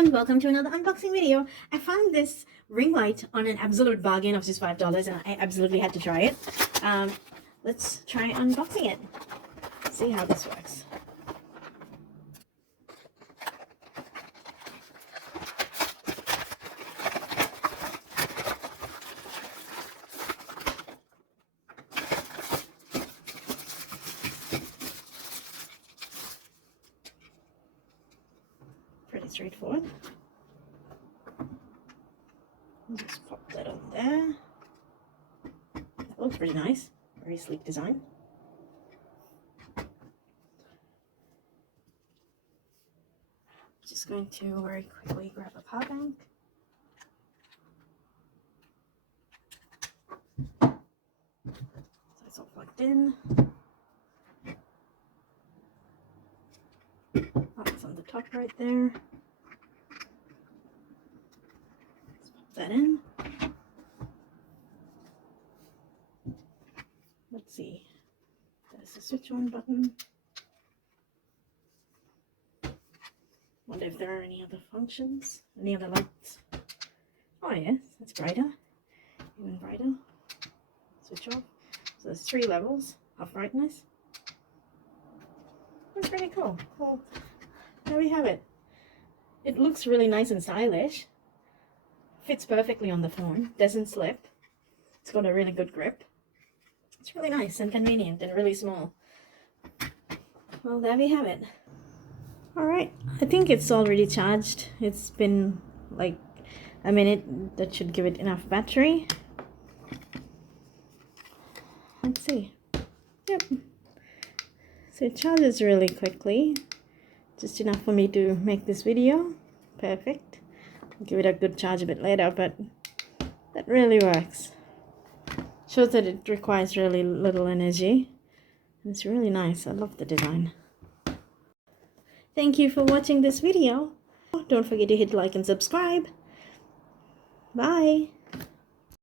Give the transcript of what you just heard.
everyone, welcome to another unboxing video. I found this ring light on an absolute bargain of just $5 and I absolutely had to try it. Let's try unboxing it. See how this works. Pretty straightforward. Just pop that on there. That looks pretty nice. Very sleek design. Just going to very quickly grab a power bank. So it's all plugged in. That's on the top right there. Let's pop that in. Let's see. There's the switch on button. Wonder if there are any other functions, any other lights. Oh yes, that's brighter, even brighter. Switch off. So there's 3 levels of brightness. That's pretty cool. Well, there we have it. It looks really nice and stylish. Fits perfectly on the phone. Doesn't slip. It's got a really good grip. It's really nice and convenient and really small. Well, there we have it. Alright, I think it's already charged. It's been like a minute. That should give it enough battery. Let's see. Yep. So it charges really quickly. Just enough for me to make this video. Perfect. I'll give it a good charge a bit later, but that really works. Shows that it requires really little energy. It's really nice. I love the design. Thank you for watching this video. Don't forget to hit like and subscribe. Bye.